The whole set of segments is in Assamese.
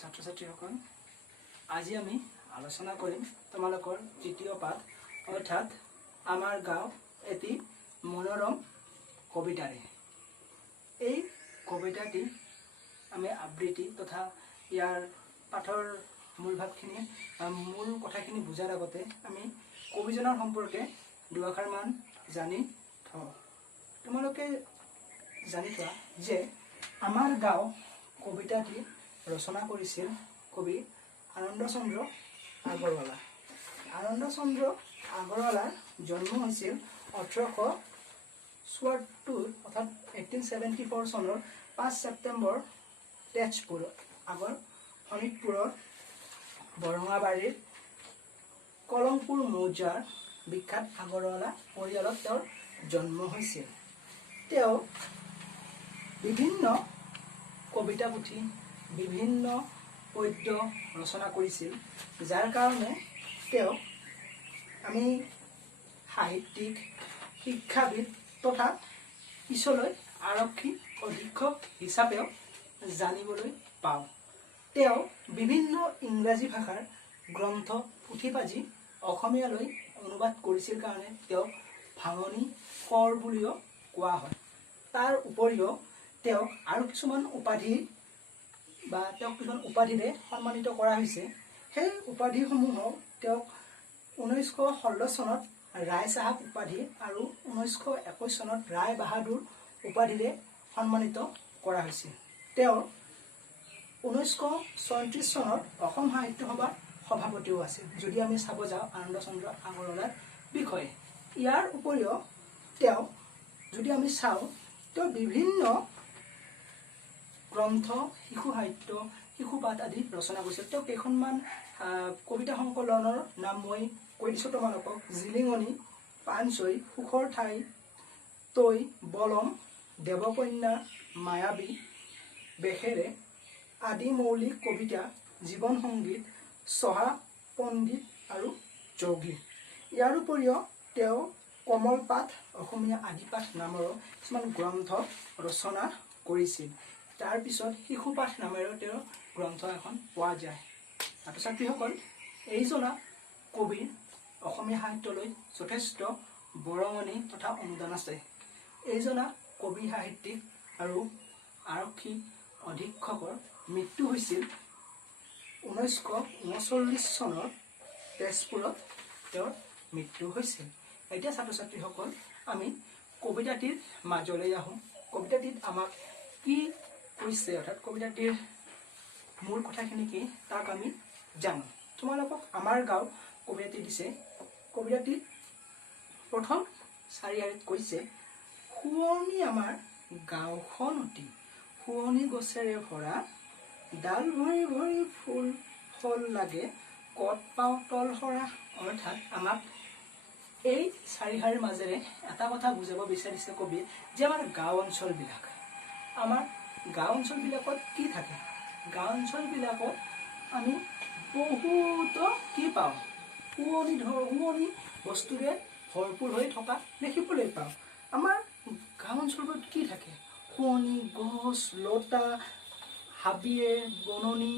ছাত্ৰ ছাত্ৰীসকল আজি আমি আলোচনা কৰিম তোমালোকৰ তৃতীয় পাঠ অৰ্থাৎ আমাৰ গাঁও এটি মনোৰম কবিতাৰে। এই কবিতাটি আমি আবৃত্তি তথা ইয়াৰ পাঠৰ মূল ভাগখিনি মূল কথাখিনি বুজাৰ আগতে আমি কবিজনৰ সম্পৰ্কে দুআষাৰমান জানি থওঁ। তোমালোকে জানি থোৱা যে আমাৰ গাঁও কবিতাটি ৰচনা কৰিছিল কবি আনন্দচন্দ্ৰ আগৰৱালা। আনন্দচন্দ্ৰ আগৰৱালাৰ জন্ম হৈছিল 1874 অৰ্থাৎ 1874 চনৰ 5 ছেপ্টেম্বৰ তেজপুৰ আগৰ শোণিতপুৰৰ বৰঙাবাৰীৰ কলংপুৰ মৌজাৰ বিখ্যাত আগৰৱালা পৰিয়ালত তেওঁৰ জন্ম হৈছিল। তেওঁ বিভিন্ন কবিতা পুথি বিভিন্ন পদ্য ৰচনা কৰিছিল, যাৰ কাৰণে তেওঁ আমি সাহিত্যিক শিক্ষাবিদ তথা পিছলৈ আৰক্ষী অধীক্ষক হিচাপেও জানিবলৈ পাওঁ। তেওঁ বিভিন্ন ইংৰাজী ভাষাৰ গ্ৰন্থ পুথিপাজি অসমীয়ালৈ অনুবাদ কৰিছিল কাৰণে তেওঁ ভাঙনি কৰ বুলিও কোৱা হয়। তাৰ উপৰিও তেওঁক আৰু কিছুমান উপাধিৰে সন্মানিত কৰা হৈছে। সেই উপাধিসমূহক তেওঁক 1916 চনত ৰায় চাহাব উপাধি আৰু 1921 চনত ৰায় বাহাদুৰ উপাধিৰে সন্মানিত কৰা হৈছিল। তেওঁ 1934 চনত অসম সাহিত্য সভাৰ সভাপতিও আছিল, যদি আমি চাব যাওঁ আনন্দচন্দ্ৰ আগৰৱালাৰ বিষয়ে। ইয়াৰ উপৰিও তেওঁ যদি আমি চাওঁ তেওঁ বিভিন্ন গ্ৰন্থ শিশু সাহিত্য শিশু পাঠ আদি ৰচনা কৰিছিল। তেওঁ কেইখনমান কবিতা সংকলনৰ নাম মই কৈ দিছোঁ তোমালোকক: জিলিঙনি, পাণচৈ, সুখৰ ঠাই, তৈ, বলম, দেৱকন্যা, মায়াবী, বেশেৰে, আদি মৌলিক কবিতা, জীৱন সংগীত, চহা পণ্ডিত আৰু যোগী। ইয়াৰ উপৰিও তেওঁ কমল পাঠ, অসমীয়া আদি পাঠ নামেৰে কিছুমান গ্ৰন্থ ৰচনা কৰিছিল। তাৰপিছত শিশু পাঠ নামেৰেও তেওঁৰ গ্ৰন্থ এখন পোৱা যায়। ছাত্ৰ ছাত্ৰীসকল, এইজনা কবিৰ অসমীয়া সাহিত্যলৈ যথেষ্ট বৰঙণি তথা অনুদান আছে। এইজনা কবি সাহিত্যিক আৰু আৰক্ষী অধীক্ষকৰ মৃত্যু হৈছিল 1939 চনৰ তেজপুৰত তেওঁৰ মৃত্যু হৈছিল। এতিয়া ছাত্ৰ ছাত্ৰীসকল আমি কবিতাটিৰ মাজলৈ আহোঁ। কবিতাটিত আমাক কি কৈছে অৰ্থাৎ কবিতাটিৰ মূল কথাখিনি কি তাক আমি জানো। তোমালোকক আমাৰ গাঁও কবিতাটি দিছে। কবিতাটিত প্ৰথম চাৰিআলিত কৈছে: শুৱনি আমাৰ গাঁওখন অতি শুৱনি গছেৰে ভৰা, ডাল ভৰি ভৰি ফুল ফল লাগে, কত পাওঁ তল সৰা। অৰ্থাৎ আমাক এই চাৰিশাৰীৰ মাজেৰে এটা কথা বুজাব বিচাৰিছে কবিয়ে যে আমাৰ গাঁও অঞ্চলবিলাকত কি থাকে? গাঁও অঞ্চলবিলাকত আমি বহুতো কি পাওঁ? শুৱনি বস্তুৰে ভৰপূৰ হৈ থকা দেখিবলৈ পাওঁ। আমাৰ গাঁও অঞ্চলবোৰত কি থাকে? শুৱনি গছ লতা, হাবিয়ে বননি,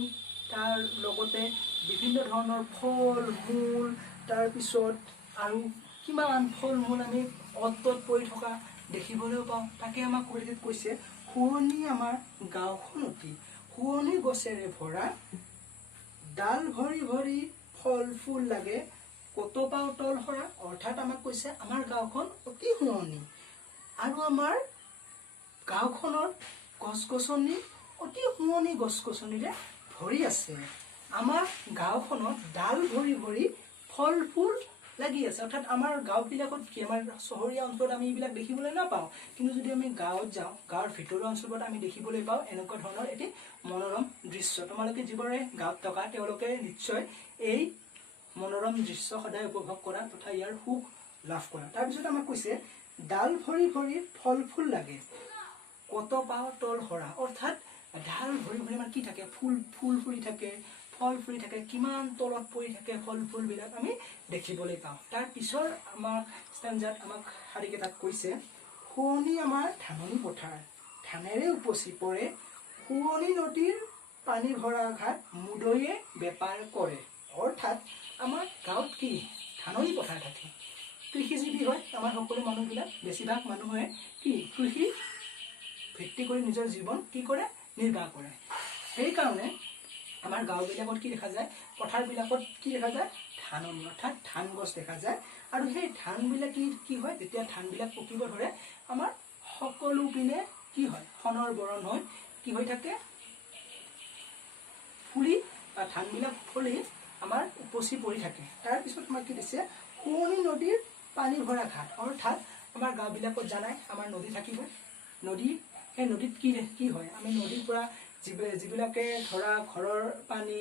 তাৰ লগতে বিভিন্ন ধৰণৰ ফল মূল, তাৰপিছত আৰু কিমান ফল মূল আমি অত তত পৰি থকা দেখিবলৈ পাওঁ। তাকে আমাক কবিতাত কৈছে: শুৱনি আমাৰ গাঁওখন অতি শুৱনি গছেৰে ভৰা, ডাল ভৰি ভৰি ফল ফুল লাগে, কত পাওঁ তল সৰা। অৰ্থাৎ আমাক কৈছে আমাৰ গাঁওখন অতি শুৱনি আৰু আমাৰ গাঁওখনৰ গছ গছনি অতি শুৱনি গছ গছনিৰে ভৰি আছে। আমাৰ গাঁওখনত ডাল ভৰি ভৰি ফল ফুল লাগি আছে। অৰ্থাৎ আমাৰ গাঁওবিলাকত কি, আমাৰ চহৰীয়া অঞ্চলত আমি এইবিলাক দেখিবলৈ নাপাওঁ, কিন্তু যদি আমি গাঁৱত যাওঁ, গাঁৱৰ ভিতৰুৱা অঞ্চলত আমি দেখিবলৈ পাওঁ এনেকুৱা ধৰণৰ এটি মনোৰম দৃশ্য। তোমালোকে যিবোৰে গাঁৱত থকা তেওঁলোকে নিশ্চয় এই মনোৰম দৃশ্য সদায় উপভোগ কৰা তথা ইয়াৰ সুখ লাভ কৰা। তাৰপিছত আমাক কৈছে ডাল ভৰি ভৰি ফল ফুল লাগে, কত পাওঁ তল সৰা। অৰ্থাৎ ডাল ভৰি ভৰি আমাৰ কি থাকে? ফুল ফুলি থাকে, ফল ফুলি থাকে, কিমান তলত পৰি থাকে ফল ফুলবিলাক আমি দেখিবলৈ পাওঁ। তাৰ পিছৰ আমাক ষ্টেঞ্জাত আমাক শাৰীকেইটাত কৈছে: শুৱনি আমাৰ ধাননি পথাৰ, ধানেৰে উপচি পৰে, শুৱনি নদীৰ পানী ভৰা ঘাট মুদৈয়ে বেপাৰ কৰে। অৰ্থাৎ আমাৰ গাঁৱত কি ধাননি পথাৰ থাকে, কৃষিজীৱী হয় আমাৰ সকলো মানুহবিলাক, বেছিভাগ মানুহে কি কৃষি ভিত্তি কৰি নিজৰ জীৱন কি কৰে নিৰ্বাহ কৰে। সেইকাৰণে আমাৰ গাঁওবিলাকত কি দেখা যায়, পথাৰবিলাকত কি দেখা যায়, ধাননি অৰ্থাৎ ধান গছ দেখা যায়। আৰু সেই ধানবিলাক কি হয়, যেতিয়া ধানবিলাক পকিব ধৰে আমাৰ সকলো পিনে কি হয় সোণৰ বৰণ হয়, কি হৈ থাকে ফুলি বা ধানবিলাক ফুলি আমাৰ উপচি পৰি থাকে। তাৰপিছত আমাক কি দিছে, শুৱনি নদীৰ পানী ভৰা ঘাট। অৰ্থাৎ আমাৰ গাঁওবিলাকত জানাই আমাৰ নদী থাকিব, নদী সেই নদীত কি হয়, আমি নদীৰ পৰা যিবিলাকে ধৰা ঘৰৰ পানী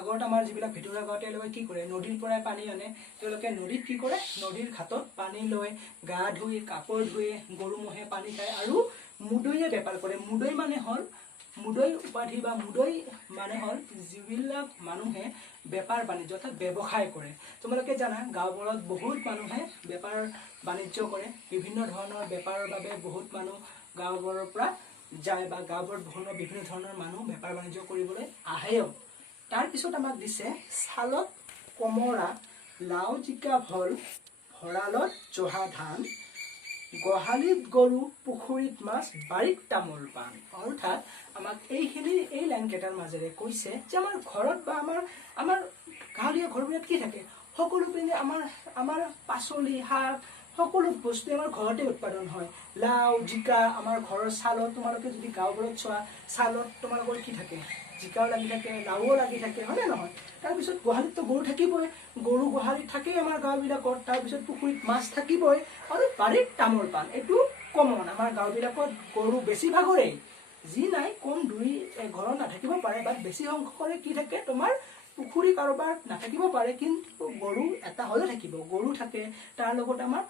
আগত আমাৰ যিবিলাক ভিতৰুৱা গাঁও তেওঁলোকে কি কৰে, নদীৰ পৰাই পানী আনে। তেওঁলোকে নদীত কি কৰে, নদীৰ ঘাটত পানী লৈ গা ধুই কাপোৰ ধুই গৰু ম'হে পানী খায় আৰু মুদৈয়ে বেপাৰ কৰে। মুদৈ মানে হ'ল, মুদৈ উপাধি বা মুদৈ মানে হ'ল যিবিলাক মানুহে বেপাৰ বাণিজ্য অৰ্থাৎ ব্যৱসায় কৰে। তোমালোকে জানা গাঁওবোৰত বহুত মানুহে বেপাৰ বাণিজ্য কৰে, বিভিন্ন ধৰণৰ বেপাৰৰ বাবে বহুত মানুহ গাঁওবোৰৰ পৰা যায় বা গাঁওবোৰত বিভিন্ন ধৰণৰ মানুহ বেপাৰ বাণিজ্য কৰিবলৈ আহেও। তাৰপিছত আমাক দিছে ছালত কোমোৰা, লাও জিকা ভল, ভঁৰালত জহা ধান, গোহালিত গৰু, পুখুৰীত মাছ, বাৰীত তামোল পাণ। অৰ্থাৎ আমাক এই লাইন কেইটাৰ মাজেৰে কৈছে যে আমাৰ ঘৰত বা আমাৰ গাঁৱলীয়া ঘৰবোৰত কি থাকে, সকলো পিনে আমাৰ পাচলি শাক সকলো বস্তু আমাৰ ঘৰতে উৎপাদন হয়। লাও জিকা আমাৰ ঘৰৰ ছালত, তোমালোকে যদি গাঁওবোৰত চোৱা ছালত তোমালোকৰ কি থাকে, জিকাও লাগি থাকে, লাও লাগি থাকে, হয়নে নহয়। তাৰপিছত গোহালিততো গৰু থাকিবই, গৰু গোহালিত থাকেই আমাৰ গাঁওবিলাকত। তাৰপিছত পুখুৰীত মাছ থাকিবই আৰু বাৰীত তামোল পাণ, এইটো কমন আমাৰ গাঁওবিলাকত। গৰু বেছিভাগৰে যি নাই কম দুই এঘৰত নাথাকিব পাৰে, বাট বেছি সংখ্যকৰে কি থাকে তোমাৰ পুখুৰী কাৰোবাৰ নাথাকিব পাৰে, কিন্তু গৰু এটা হ'লে থাকিব, গৰু থাকে। তাৰ লগত আমাৰ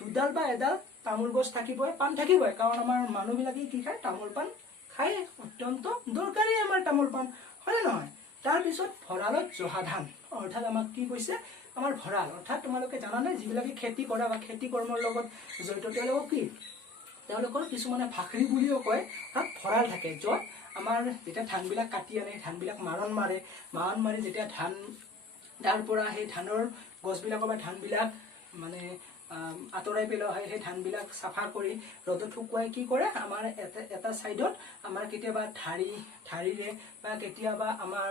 দুডাল বা এডাল তামোল গছ থাকিবই, পাণ থাকিবই, কাৰণ আমাৰ মানুহবিলাকে কি খায়, তামোল পাণ খায়, অত্যন্ত দৰকাৰী আমাৰ তামোল পাণ, হয়নে নহয়। তাৰপিছত ভঁৰালত জহা ধান। অৰ্থাৎ আমাক কি কৈছে, আমাৰ ভঁৰাল অৰ্থাৎ তোমালোকে জানানে যিবিলাকে খেতি কৰা বা খেতি কৰ্মৰ লগত জড়িত তেওঁলোকক কি, তেওঁলোকৰ কিছুমানে ভাকৰি বুলিও কয়, তাত ভঁৰাল থাকে য'ত আমাৰ যেতিয়া ধানবিলাক কাটি আনে, ধানবিলাক মাৰণ মাৰি যেতিয়া ধান তাৰ পৰা সেই ধানৰ গছবিলাকৰ বা ধানবিলাক মানে আঁতৰাই পেলোৱা হয়, সেই ধানবিলাক চাফা কৰি ৰ'দত শুকুৱাই কি কৰে, আমাৰ এটা ছাইডত আমাৰ কেতিয়াবা ধাৰিৰে বা কেতিয়াবা আমাৰ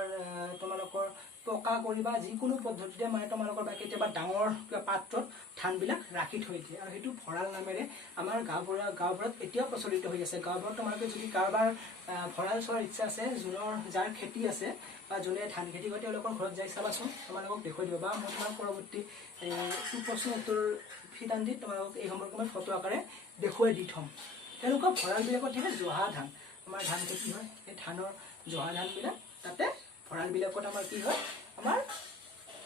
তোমালোকৰ পকা কৰি বা যিকোনো পদ্ধতিতে মানে তোমালোকৰ বা কেতিয়াবা ডাঙৰ কিবা পাত্ৰত ধানবিলাক ৰাখি থৈ দিয়ে। আৰু সেইটো ভঁৰাল নামেৰে আমাৰ গাঁওবোৰত এতিয়াও প্ৰচলিত হৈ আছে। গাঁওবোৰত তোমালোকে যদি কাৰোবাৰ ভঁৰাল চোৱাৰ ইচ্ছা আছে, যাৰ খেতি আছে বা যোনে ধান খেতি কৰে, তেওঁলোকৰ ঘৰত যাই চাবাচোন, তোমালোকক দেখুৱাই দিব। বা মই তোমাক পৰৱৰ্তী প্ৰশ্ন উত্তৰ ফিতান্তিত তোমালোকক এই সম্পৰ্কে মই ফটো আকাৰে দেখুৱাই দি থ'ম। তেওঁলোকৰ ভঁৰালবিলাকত থাকে জহা ধান, আমাৰ ধান খেতি হয়, সেই ধানৰ জহা ধানবিলাক তাতে ভঁৰালবিলাকত আমাৰ কি হয়, আমাৰ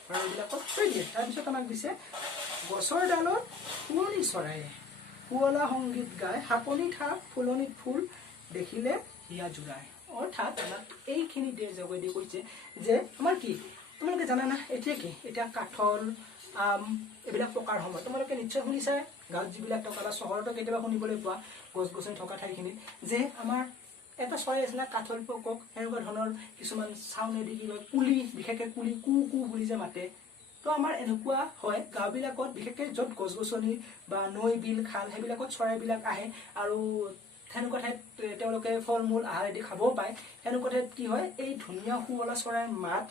ভঁৰালবিলাকত থৈ দিয়ে। তাৰপিছত আমাক দিছে গছৰ ডালত শুৱনি চৰায়ে শুৱলা সংগীত গায়, শাকনি ঠাক ফুলনিত ফুল দেখিলে হিয়া জোৰাই। অৰ্থাৎ আমাক এইখিনি যোগেদি কৈছে যে আমাৰ কি, তোমালোকে জানানা এতিয়া কি, এতিয়া কাঠল আম এইবিলাক পকাৰ সময়, তোমালোকে নিশ্চয় শুনিছাই গাঁৱত যিবিলাক থকা বা চহৰতো কেতিয়াবা শুনিবলৈ পোৱা গছ গছনি থকা ঠাইখিনিত যে আমাৰ এটা চৰাই আছে না কাঠল পকক, এনেকুৱা ধৰণৰ কিছুমান চাউনেদি কি কয়, কুলি, বিশেষকৈ কুলি কু কু বুলি যে মাতে। তো আমাৰ এনেকুৱা হয় গাঁওবিলাকত, বিশেষকৈ য'ত গছ গছনি বা নৈ বিল খাল সেইবিলাকত চৰাইবিলাক আহে আৰু সেনেকুৱা ঠাইত তেওঁলোকে ফল মূল আহাৰেদি খাবও পায়। সেনেকুৱা ঠাইত কি হয়, এই ধুনীয়া শুৱলা চৰাইৰ মাত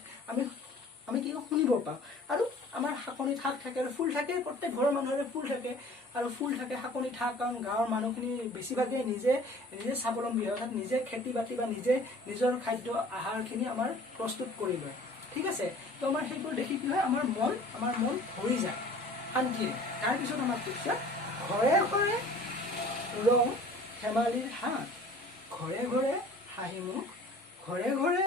আমি কি শুনিব পাওঁ। আৰু আমাৰ শাকনি ঠাক থাকে আৰু ফুল থাকে, প্ৰত্যেক ঘৰৰ মানুহৰে ফুল থাকে আৰু ফুল থাকে, শাকনি ঠাক, কাৰণ গাঁৱৰ মানুহখিনি বেছিভাগে নিজে স্বাৱলম্বী হয়, অৰ্থাৎ নিজে খেতি বাতি বা নিজে নিজৰ খাদ্য আহাৰখিনি আমাৰ প্ৰস্তুত কৰি লয়, ঠিক আছে। তো আমাৰ সেইবোৰ দেখি কি হয়, আমাৰ মন ভৰি যায় শান্তিৰে। তাৰপিছত আমাক কৈছে ঘৰে ঘৰে ৰং ধেমালিৰ হাত, ঘৰে ঘৰে হাঁহি মুখ, ঘৰে ঘৰে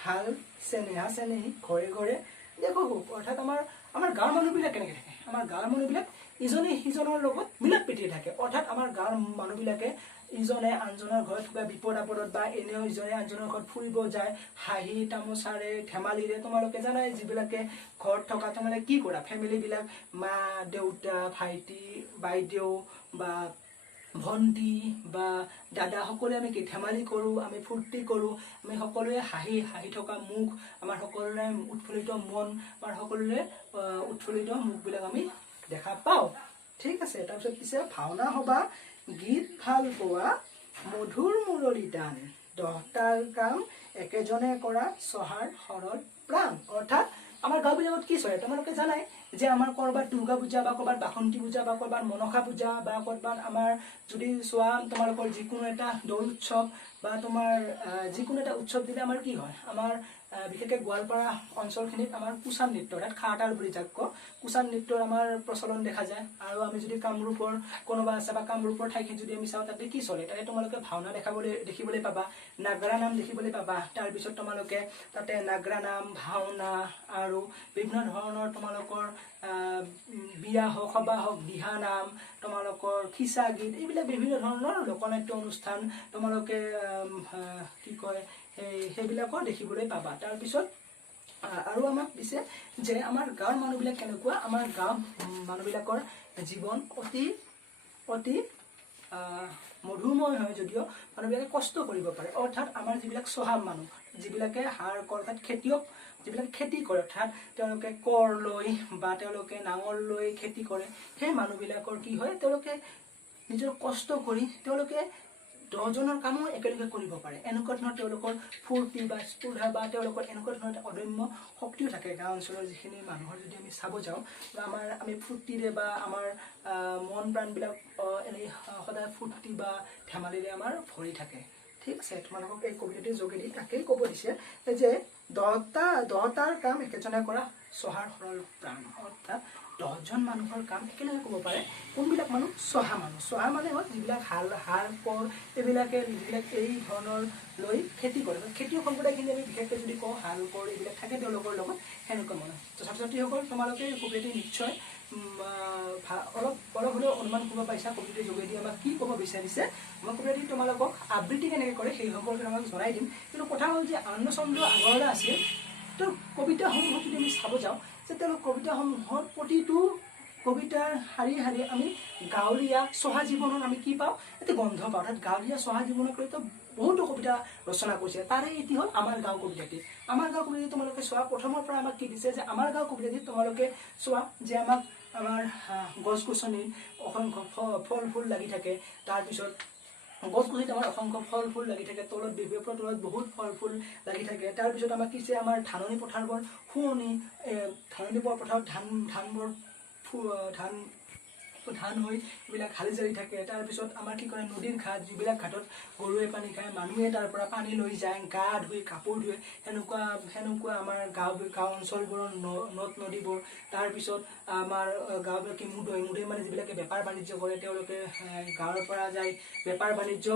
ভাল চেনেহা চেনেহী, ঘৰে ঘৰে দেখো সুখ। অৰ্থাৎ আমাৰ গাঁৱৰ মানুহবিলাক কেনেকৈ থাকে, আমাৰ গাঁৱৰ মানুহবিলাক ইজনে সিজনৰ লগত মিলাপ প্ৰীতিৰে থাকে। অৰ্থাৎ আমাৰ গাঁৱৰ মানুহবিলাকে ইজনে আনজনৰ ঘৰত কিবা বিপদ আপদত বা এনেও ইজনে আনজনৰ ঘৰত ফুৰিব যায়, হাঁহি তামোচাৰে ধেমালিৰে। তোমালোকে জানাই যিবিলাকে ঘৰত থকা তাৰমানে কি কৰা, ফেমিলিবিলাক মা দেউতা ভাইটি বাইদেউ বা ভণ্টি বা দাদা সকলোৱে আমি কি ধেমালি কৰোঁ, আমি ফূৰ্তি কৰোঁ, আমি সকলোৱে হাঁহি থকা মুখ, আমাৰ সকলোৰে উৎফুল্লিত মন, আমাৰ সকলোৰে উৎফুল্লিত মুখবিলাক আমি দেখা পাওঁ। ঠিক আছে। তাৰপিছত পিছে ভাওনা সভা গীত ভাল পোৱা মধুৰ মুৰলী দান, দহটাৰ কাম একেজনে কৰা চহাৰ সৰল প্ৰাণ। অৰ্থাৎ আমাৰ গাঁওবিলাকত কি চলে তোমালোকে জানাই যে আমাৰ ক'ৰবাত দুৰ্গা পূজা বা ক'ৰবাত বাসন্তী পূজা বা ক'ৰবাত মনসা পূজা বা ক'ৰবাত আমাৰ যদি চোৱা তোমালোকৰ যিকোনো এটা দৌল উৎসৱ বা তোমাৰ যিকোনো এটা উৎসৱ দিলে আমাৰ কি হয়, আমাৰ বিশেষকৈ গোৱালপাৰা অঞ্চলখিনিত আমাৰ কুচান নৃত্য, অৰ্থাৎ খাটাল বুলি যাক কওঁ, কুচান নৃত্যৰ আমাৰ প্ৰচলন দেখা যায়। আৰু আমি যদি কামৰূপৰ কোনোবা আছে বা কামৰূপৰ ঠাইখিনিত যদি আমি চাওঁ তাতে কি চলে, তাতে তোমালোকে ভাওনা দেখিবলৈ পাবা, নাগৰা নাম দেখিবলৈ পাবা। তাৰপিছত তোমালোকে তাতে নাগৰা নাম, ভাওনা আৰু বিভিন্ন ধৰণৰ তোমালোকৰ বিয়া হওক, সবাহ হওক, দিহা নাম, তোমালোকৰ খিচা গীত, এইবিলাক বিভিন্ন ধৰণৰ লোকনাট্য অনুষ্ঠান তোমালোকে কি কয় সেইবিলাকো দেখিবলৈ পাবা। তাৰপিছত আৰু আমাক দিছে যে আমাৰ গাঁৱৰ মানুহবিলাক কেনেকুৱা, আমাৰ গাঁৱৰ মানুহবিলাকৰ জীৱন অতি মধুময় হয় যদিও মানুহবিলাকে কষ্ট কৰিব পাৰে। অৰ্থাৎ আমাৰ যিবিলাক চহা মানুহ, যিবিলাকে অৰ্থাৎ খেতিয়ক, যিবিলাক খেতি কৰে, অৰ্থাৎ তেওঁলোকে কৰ লৈ বা তেওঁলোকে নাঙল লৈ খেতি কৰে, সেই মানুহবিলাকৰ কি হয়, তেওঁলোকে নিজৰ কষ্ট কৰি তেওঁলোকে 10জনৰ কামো একেলগে কৰিব পাৰে। এনেকুৱা ধৰণৰ তেওঁলোকৰ ফূৰ্তি বা স্পৃহা বা তেওঁলোকৰ এনেকুৱা ধৰণৰ এটা অদম্য শক্তিও থাকে। গাঁও অঞ্চলৰ যিখিনি মানুহৰ যদি আমি চাব যাওঁ বা আমি ফূৰ্তিৰে বা আমাৰ মন প্ৰাণবিলাক এনেই সদায় ফূৰ্তি বা ধেমালিৰে আমাৰ ভৰি থাকে। ঠিক আছে। তোমালোকক এই কবিতাটিৰ যোগেদি তাকেই ক'ব দিছে যে দহটাৰ কাম একেজনে কৰা চহাৰ সৰল প্ৰাণ। অৰ্থাৎ 10জন মানুহৰ কাম একেলগে ক'ব পাৰে কোনবিলাক মানুহ, চহা মানুহ। চহা মানে হ'ল যিবিলাক হাল কৰ এইবিলাক এই ধৰণৰ লৈ খেতি কৰে। খেতিয়ক সম্প্ৰদায়খিনি আমি বিশেষকৈ যদি কওঁ হাল কৰ এইবিলাক থাকে তেওঁলোকৰ লগত, সেনেকুৱা মানুহ। ছাত্ৰ ছাত্ৰীসকল তোমালোকে কবিতাটি নিশ্চয় অলপ হ'লেও অনুমান কৰিব পাৰিছা কবিতাটিৰ যোগেদি আমাক কি ক'ব বিচাৰিছে। মই কবিতাটি তোমালোকক আবৃত্তি কেনেকৈ কৰে সেই সম্পৰ্কে আমাক জনাই দিম। কিন্তু কথা হ'ল যে আনন্দচন্দ্ৰ আগৰৱালা আছিল, তেওঁৰ কবিতাসমূহ যদি আমি চাব যাওঁ যে তেওঁলোক কবিতাসমূহৰ প্ৰতিটো কবিতাৰ শাৰী আমি গাঁৱলীয়া চহা জীৱনৰ আমি কি পাওঁ, এটা গন্ধ পাওঁ। অৰ্থাৎ গাঁৱলীয়া চহা জীৱনক লৈতো বহুতো কবিতা ৰচনা কৰিছে। তাৰে এটি হ'ল আমাৰ গাঁও কবিতাটি। আমাৰ গাঁও কবিতাটি তোমালোকে চোৱা, প্ৰথমৰ পৰা আমাক কি দিছে যে আমাৰ গাঁও কবিতাটিত তোমালোকে চোৱা যে আমাৰ গছ গছনি অসংখ্য ফল ফুল লাগি থাকে। তাৰপিছত গছ-গছনিত আমাৰ অসংখ্য ফল ফুল লাগি থাকে, তলত বেবেৰ তলত বহুত ফল ফুল লাগি থাকে। তাৰপিছত আমাক কিছে আমাৰ ধাননি পথাৰবোৰ শুৱনি, ধাননি পথাৰত ধানবোৰ ধান হৈ এইবিলাক হালি জাৰি থাকে। তাৰপিছত আমাৰ কি কৰে, নদীৰ ঘাট, যিবিলাক ঘাটত গৰুৱে পানী খায়, মানুহে তাৰ পৰা পানী লৈ যায়, গা ধুই কাপোৰ ধুৱে, সেনেকুৱা আমাৰ গাঁও অঞ্চলবোৰৰ নদ নদীবোৰ। তাৰপিছত আমাৰ গাঁওবিলাক কি মুদৈ মানে যিবিলাকে বেপাৰ বাণিজ্য কৰে, তেওঁলোকে গাঁৱৰ পৰা যায় বেপাৰ বাণিজ্য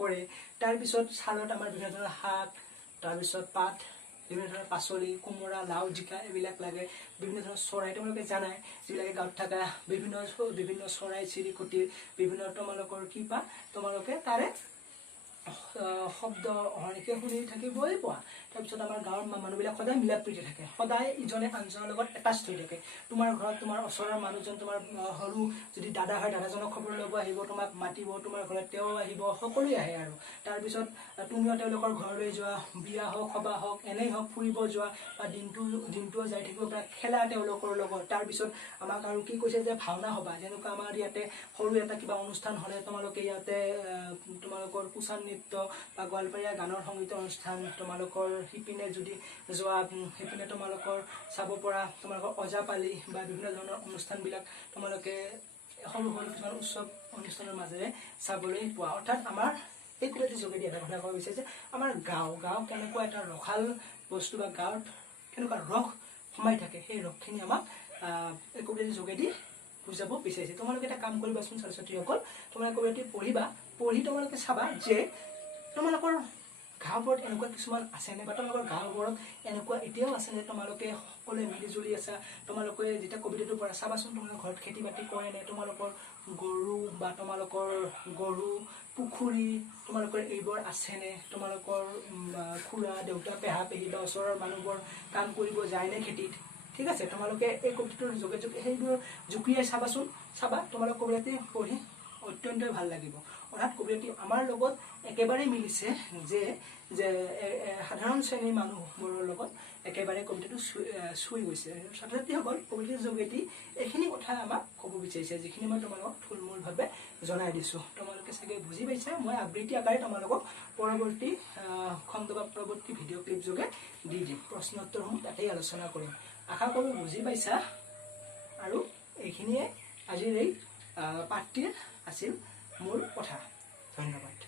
কৰে। তাৰপিছত চালত আমাৰ বিভিন্ন ধৰণৰ শাক, তাৰপিছত পাত, বিভিন্ন ধৰণৰ পাচলি, কোমোৰা, লাও, জিকা এইবিলাক লাগে। বিভিন্ন ধৰণৰ চৰাই তেওঁলোকে জানাই, যিবিলাকে গাঁৱত থকা বিভিন্ন চৰাই চিৰিকটিৰ বিভিন্ন তোমালোকৰ কি পা তোমালোকে তাৰে শব্দ অহৰ্নিশে শুনি থাকিবই পোৱা। তাৰপিছত আমাৰ গাঁৱৰ মানুহবিলাক সদায় মিলা প্ৰীতি থাকে, সদায় ইজনে আনজনৰ লগত এটাচ হৈ থাকে। তোমাৰ ঘৰত তোমাৰ ওচৰৰ মানুহজন, তোমাৰ সৰু যদি দাদা হয়, দাদাজনক খবৰ ল'ব আহিব, তোমাক মাতিব, তোমাৰ ঘৰত তেওঁ আহিব, সকলোৱে আহে। আৰু তাৰপিছত তুমিও তেওঁলোকৰ ঘৰলৈ যোৱা, বিয়া হওক, সবাহ হওক, এনেই হওক, ফুৰিব যোৱা বা দিনটো যাই থাকিব পৰা, খেলা তেওঁলোকৰ লগত। তাৰপিছত আমাক আৰু কি কৈছে যে ভাওনা সভা, যেনেকুৱা আমাৰ ইয়াতে সৰু এটা কিবা অনুষ্ঠান হ'লে তোমালোকে ইয়াতে তোমালোকৰ কুচান নৃত্য বা গোৱালপাৰীয়া গানৰ সংগীতৰ অনুষ্ঠান, তোমালোকৰ সিপিনে যদি যোৱা সেইপিনে তোমালোকৰ চাব পৰা তোমালোকৰ ওজাপালি বা বিভিন্ন ধৰণৰ অনুষ্ঠানবিলাক তোমালোকে সৰু কিছুমান উৎসৱ অনুষ্ঠানৰ মাজেৰে চাবলৈ পোৱা। অৰ্থাৎ আমাৰ এই কবিতাটিৰ যোগেদি এটা কথা ক'ব বিচাৰিছে যে আমাৰ গাঁও কেনেকুৱা এটা ৰসাল বস্তু বা গাঁৱত কেনেকুৱা ৰস সোমাই থাকে, সেই ৰসখিনি আমাক এই কবিতাটিৰ যোগেদি বুজাব বিচাৰিছে। তোমালোকে এটা কাম কৰিবাচোন ছাত্ৰ ছাত্ৰীসকল, তোমালোকে কবিতাটি পঢ়ি তোমালোকে চাবা যে তোমালোকৰ গাঁওবোৰত এনেকুৱা কিছুমান আছেনে, বা তোমালোকৰ গাঁওবোৰত এনেকুৱা এতিয়াও আছেনে তোমালোকে সকলোৱে মিলি জুলি আছা। তোমালোকে যেতিয়া কবিতাটোৰ পৰা চাবাচোন, তোমালোকৰ ঘৰত খেতি বাতি কৰে নে, তোমালোকৰ গৰু পুখুৰী তোমালোকৰ এইবোৰ আছেনে, তোমালোকৰ খুৰা দেউতা পেহা পেহী বা ওচৰৰ মানুহবোৰ কাম কৰিব যায়নে খেতিত। ঠিক আছে, তোমালোকে এই কবিতাটোৰ যোগে সেইবোৰ জুকিয়াই চাবা। তোমালোক কবিতাটি পঢ়ি অত্যন্তই ভাল লাগিব। অৰ্থাৎ কবিতাটি আমাৰ লগত একেবাৰে মিলিছে যে যে সাধাৰণ শ্ৰেণীৰ মানুহবোৰৰ লগত একেবাৰে কবিতাটো চুই গৈছে। ছাত্ৰ ছাত্ৰীসকল কবিতাৰ যোগেদি এইখিনি কথা আমাক ক'ব বিচাৰিছে, যিখিনি মই তোমালোকক থুলমূলভাৱে জনাই দিছোঁ। তোমালোকে চাগে বুজি পাইছা। মই আবৃত্তি আকাৰে তোমালোকক পৰৱৰ্তী খণ্ড বা পৰৱৰ্তী ভিডিঅ' ক্লিপ যোগে দি দিম। প্ৰশ্ন উত্তৰসমূহ তাতেই আলোচনা কৰিম। আশা কৰোঁ বুজি পাইছা। আৰু এইখিনিয়ে আজিৰ এই পাঠটিৰ আছিল মোৰ কথা। ধন্যবাদ।